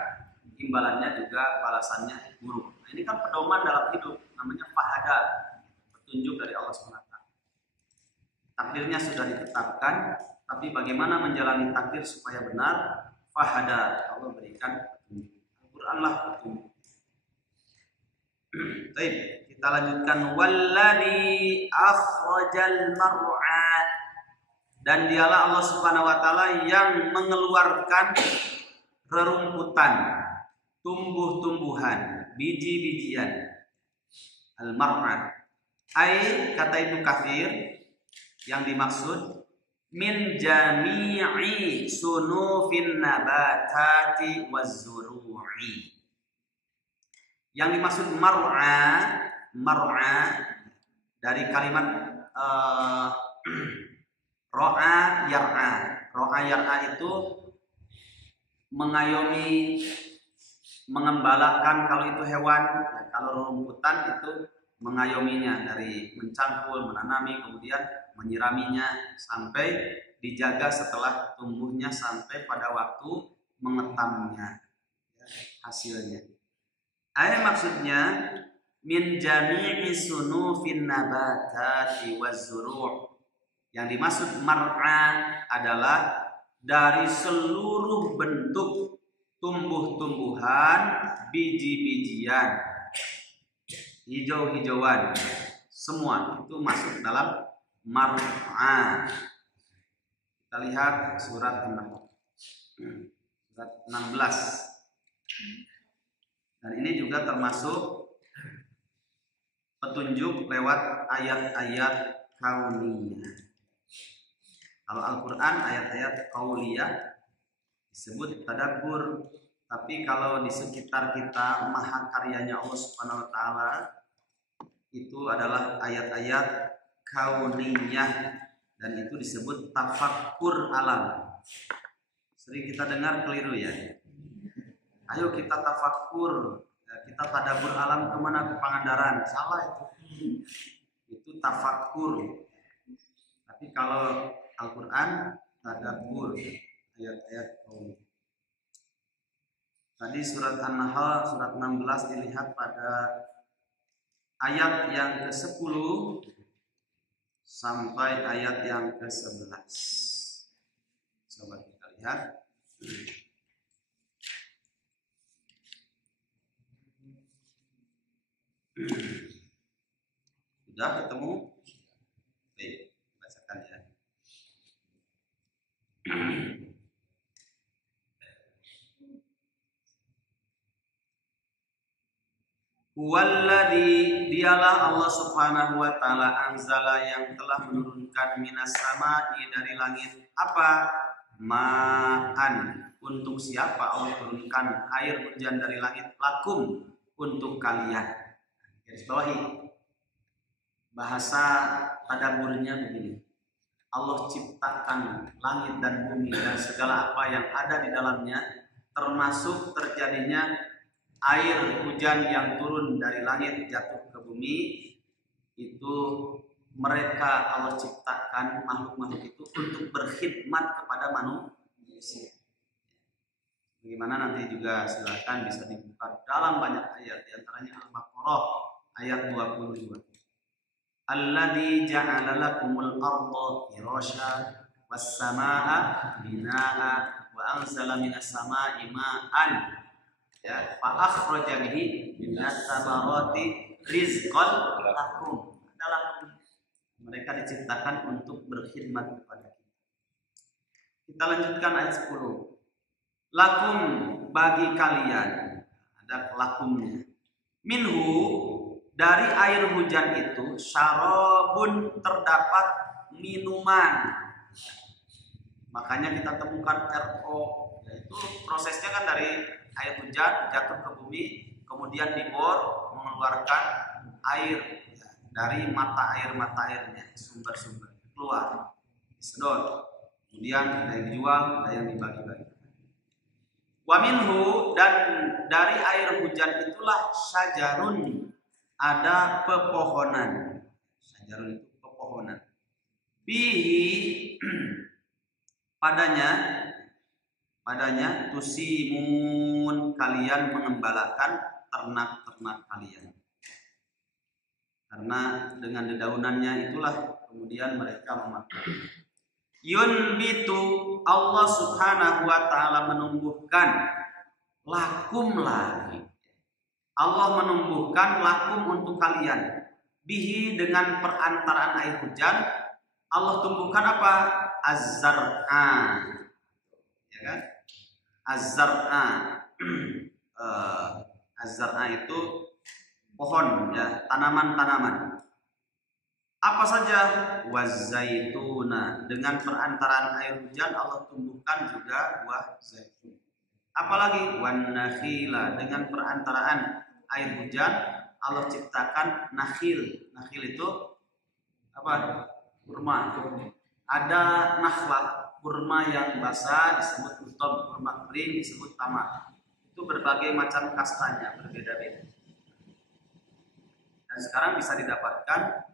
imbalannya juga balasannya buruk. Nah, ini kan pedoman dalam hidup, namanya fahada, petunjuk dari Allah SWT. Takdirnya sudah ditetapkan, tapi bagaimana menjalani takdir supaya benar? Fahada, Allah berikan petunjuk. Al-Quran lah petunjuk. Baik, kita lanjutkan. Walladzi akhrajal mar'a, dan dialah Allah Subhanahu wa taala yang mengeluarkan rerumputan, tumbuh-tumbuhan, biji-bijian. Al-mar'a. Ai kata Ibnu Katsir yang dimaksud min jami'i sunufin nabatati waz-zuru'i. Yang dimaksud mar'a dari kalimat ro'a yar'a. Ro'a yar'a itu mengayomi, mengembalakan kalau itu hewan. Ya, kalau rumputan itu mengayominya dari mencangkul, menanami, kemudian menyiraminya sampai dijaga setelah tumbuhnya sampai pada waktu mengetamnya, ya, hasilnya. Ayat maksudnya min jami'i sunufin nabatati waz-zuru'. Yang dimaksud mar'a adalah dari seluruh bentuk tumbuh-tumbuhan, biji-bijian, hijau-hijauan, semua itu masuk dalam mar'a. Kita lihat surat An-Nahl, surat 16. Dan ini juga termasuk petunjuk lewat ayat-ayat kauniyah. Kalau Al-Quran ayat-ayat kauliyah disebut tadabbur, tapi kalau di sekitar kita mahakaryanya Allah Subhanahu wa taala itu adalah ayat-ayat kauniyah, dan itu disebut tafakkur alam. Sering kita dengar keliru ya. Ayo kita tafakkur, kita tadabbur alam kemana, ke Pangandaran. Salah itu. Itu tafakkur. Tapi kalau Al-Quran tadabbur, ayat-ayat kauniyah. Tadi surat An-Nahl surat 16 dilihat pada ayat yang ke-10 sampai ayat yang ke-11. Coba kita lihat. Sudah ketemu? Baik, bacakan ya. Huwallazi, dialah Allah Subhanahu wa taala, anzala yang telah menurunkan minas sama'i dari langit apa? ma'an. Untuk siapa Allah turunkan air hujan dari langit? Lakum, untuk kalian. Garis bawahi. Bahasa tadaburnya begini. Allah ciptakan langit dan bumi dan segala apa yang ada di dalamnya, termasuk terjadinya air hujan yang turun dari langit jatuh ke bumi. Itu mereka Allah ciptakan makhluk-makhluk itu untuk berkhidmat kepada manusia. Bagaimana nanti juga silakan bisa dibuka dalam banyak ayat, diantaranya Al-Baqarah ayat 22. Alladzi ja'ala lakumul arda firasya was samaa'a binaa'a wa anzala minas samaa'i ma'an ya fa akhraja bihi minas samarati rizqan lakum. Adalah mereka diciptakan untuk berkhidmat kepada kita. Kita lanjutkan ayat 10. Lakum, bagi kalian, ada lakumnya. Minhu, dari air hujan itu syarabun, terdapat minuman. Makanya kita temukan RO, yaitu prosesnya kan dari air hujan jatuh ke bumi, kemudian dibor mengeluarkan air dari mata airnya, sumber-sumber keluar, disedot, kemudian ada yang dijual, ada yang dibagi-bagi. Wa minhu, dan dari air hujan itulah syajarun, ada pepohonan. Syajarun itu pepohonan. Bihi, padanya tusimun, kalian mengembalakan ternak-ternak kalian. Karena dengan dedaunannya itulah kemudian mereka memakan. Yunbitu, Allah subhanahu wa ta'ala menumbuhkan lakum lagi. Allah menumbuhkan lakum untuk kalian. Bihi, dengan perantaraan air hujan, Allah tumbuhkan apa? Az-zar'a. Ya kan? Az-zar'a. Az-zar'a itu pohon, ya, tanaman-tanaman. Apa saja? Wazaituna, dengan perantaraan air hujan Allah tumbuhkan juga buah zaitun. Apalagi wanakhila, dengan perantaraan air hujan Allah ciptakan nakhil. Nakhil itu apa? Kurma. Ada nakhla, kurma yang basah disebut utob, kurma kering disebut tamar. Itu berbagai macam kastanya, berbeda-beda. Dan sekarang bisa didapatkan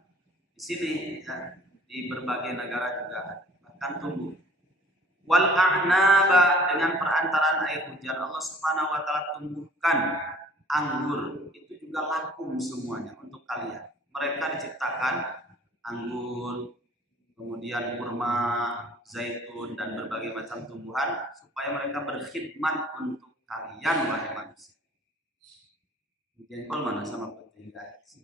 di sini, ya, di berbagai negara juga bahkan tumbuh. Wal a'naba, dengan perantaraan air hujan Allah Subhanahu wa taala tumbuhkan anggur. Itu juga lakum semuanya untuk kalian. Mereka diciptakan anggur, kemudian kurma, zaitun, dan berbagai macam tumbuhan supaya mereka berkhidmat untuk kalian wahai manusia. Jengkol mana sama putih guys?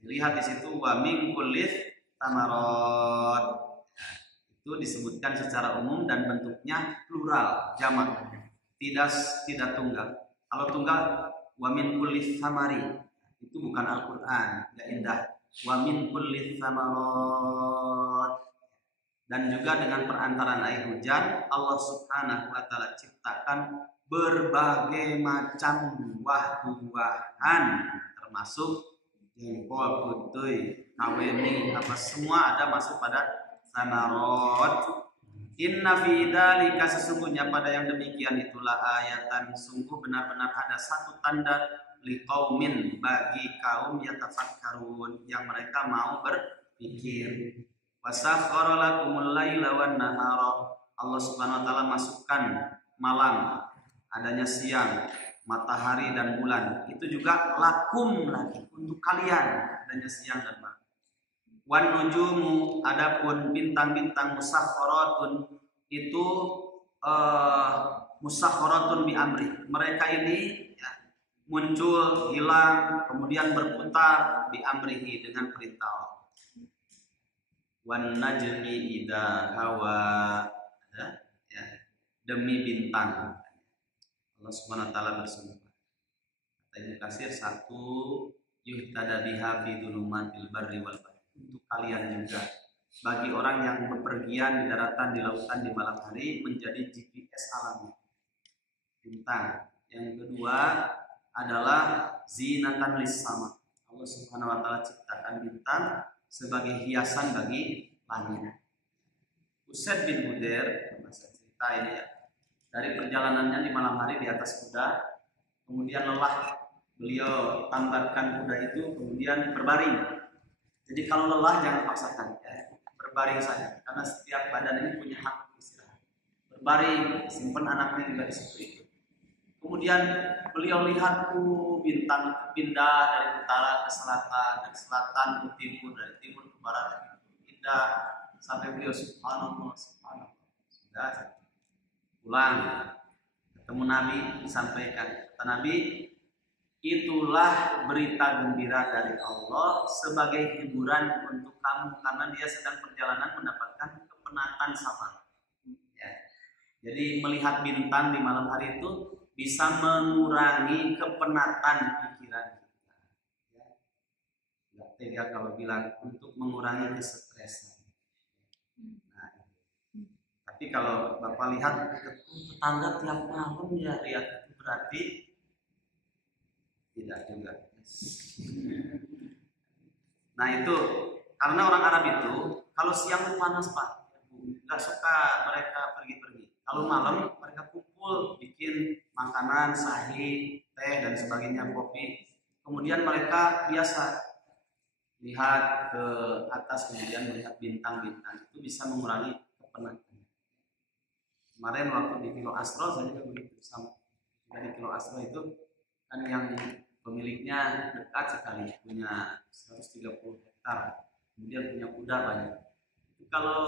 Lihat di situ wa min kullis tamarot. Itu disebutkan secara umum dan bentuknya plural, jamak. Tidak tunggal. Kalau tunggal wa min kullis samari, itu bukan Al-Qur'an, enggak indah. Wa min kullis tamarot. Dan juga dengan perantaraan air hujan Allah Subhanahu wa taala ciptakan berbagai macam buah-buahan, termasuk jengkol, putih, kaweni, apa semua ada masuk pada samarot. Inna fi dzalika, sesungguhnya pada yang demikian itulah ayatan, sungguh benar-benar ada satu tanda liqaumin, bagi kaum yatafakkarun, yang mereka mau berpikir. Wasakhkhara lakumul laila wan nahara, Allah Subhanahu wa taala masukkan malam, adanya siang, matahari dan bulan, itu juga lakum lagi untuk kalian, adanya siang dan malam. Wan nujumu, adapun bintang-bintang musakhkharatun, itu musakhkharatun bi amri, mereka ini ya, muncul, hilang, kemudian berputar bi amrihi, dengan perintah Allah. Wan najmi idza hawa, ya, demi bintang Allah Subhanahu wa taala bersumpah. Kata Ibnu Katsir, satu yuhtada biha fi dhulumatil barri wal bahri, untuk kalian juga bagi orang yang bepergian di daratan, di lautan, di malam hari menjadi GPS alami bintang. Yang kedua adalah zinatan lis-sama. Allah Subhanahu wa taala ciptakan bintang sebagai hiasan bagi langit. Usaid bin Hudair, masa cerita ini ya, dari perjalanannya di malam hari di atas kuda, kemudian lelah, beliau tambatkan kuda itu, kemudian berbaring. Jadi kalau lelah jangan paksakan, ya. Berbaring saja, karena setiap badan ini punya hak istirahat. Berbaring, simpan anaknya juga di situ. Kemudian beliau lihat bintang itu pindah dari utara ke selatan, dari selatan ke timur, dari timur ke barat, pindah sampai beliau subhanallah, subhanallah. Sudah pulang, ketemu Nabi, disampaikan. Kata Nabi, itulah berita gembira dari Allah sebagai hiburan untuk kamu karena dia sedang perjalanan mendapatkan kepenatan sama. Ya. Jadi melihat bintang di malam hari itu bisa mengurangi kepenatan pikiran kita. Ya. Nggak tega kalau bilang untuk mengurangi kesetresan. Nah, tapi kalau Bapak lihat tetangga tiap malam ya lihat itu berarti tidak juga. Nah itu karena orang Arab itu kalau siang panas Pak, nggak suka mereka pergi-pergi. Kalau malam mereka kumpul bikin makanan, sahih, teh dan sebagainya, kopi. Kemudian mereka biasa lihat ke atas kemudian melihat bintang-bintang, itu bisa mengurangi kepenatan. Kemarin waktu di Kilo Astro saya juga begitu sama. Di Kilo Astro itu kan yang pemiliknya dekat sekali, punya 130 hektar, kemudian punya kuda banyak. Itu kalau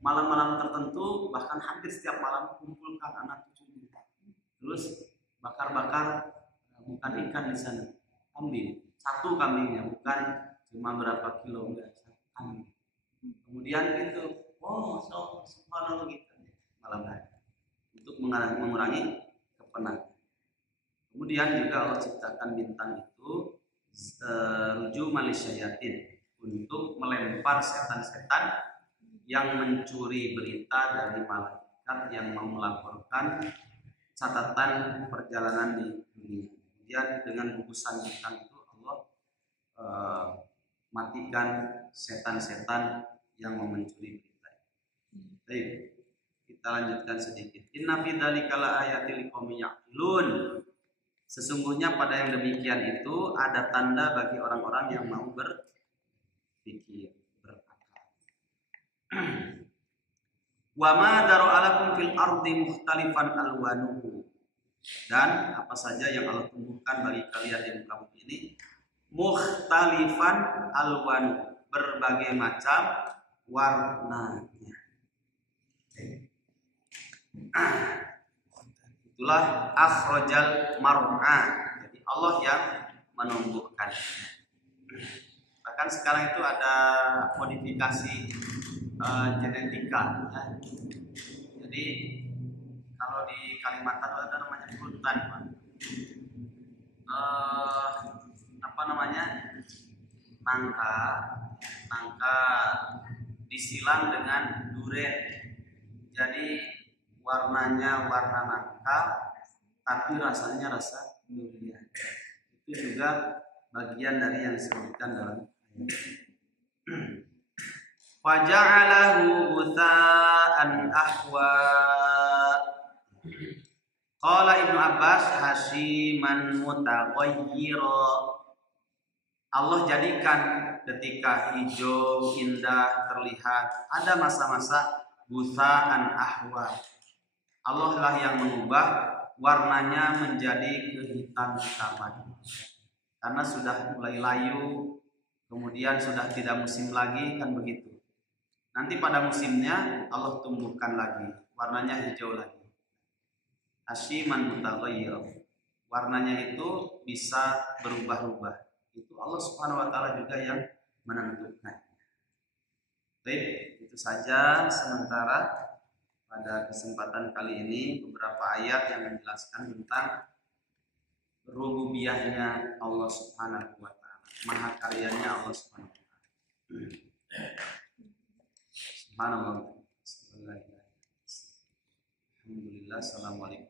malam-malam tertentu bahkan hampir setiap malam kumpulkan anak cucunya, terus bakar-bakar bukan ikan di sana, kambing, satu kambingnya, bukan cuma berapa kilo, enggak, satu kambing. Kemudian itu, oh subhanallah gitu malam hari untuk mengurangi kepenatan. Kemudian juga Allah ciptakan bintang itu ruju malisyayatin untuk melempar setan-setan yang mencuri berita dari malaikat yang mau melaporkan catatan perjalanan di dunia. Kemudian dengan gugusan bintang itu Allah matikan setan-setan yang mau mencuri berita. Baik, kita lanjutkan sedikit. Inna fi dzalika laayatil liqaumin ya'qilun. Sesungguhnya pada yang demikian itu ada tanda bagi orang-orang yang mau berpikir, berakal. Wa ma dara'alakum fil ardi mukhtalifan alwanuhu. Dan apa saja yang Allah tumbuhkan bagi kalian di muka bumi ini mukhtalifan alwanuhu, berbagai macam warnanya. Itulah akhrajal mar'a. Jadi Allah yang menumbuhkan. Bahkan sekarang itu ada modifikasi genetika. Ya. Jadi kalau di Kalimantan ada namanya hutan, Pak. Apa namanya? Nangka disilang dengan duren. Jadi warnanya warna nangka, tapi rasanya rasa durian. Itu juga bagian dari yang disebutkan dalam ayat. Faja'alahu ghutsa'an ahwa. Qala Ibnu Abbas hasiman mutaghayyira. Allah jadikan ketika hijau indah terlihat, ada masa-masa ghutsa'an ahwa. Allah lah yang mengubah warnanya menjadi kehitam-hitaman karena sudah mulai layu, kemudian sudah tidak musim lagi, kan begitu. Nanti pada musimnya Allah tumbuhkan lagi, warnanya hijau lagi. Hasyiman mutaghayyir, warnanya itu bisa berubah-ubah. Itu Allah Subhanahu wa taala juga yang menentukan. Baik, itu saja sementara pada kesempatan kali ini beberapa ayat yang menjelaskan tentang rububiyahnya Allah Subhanahu wa taala, maha karyanya Allah Subhanahu wa taala. Subhanallah. Alhamdulillah. Assalamualaikum.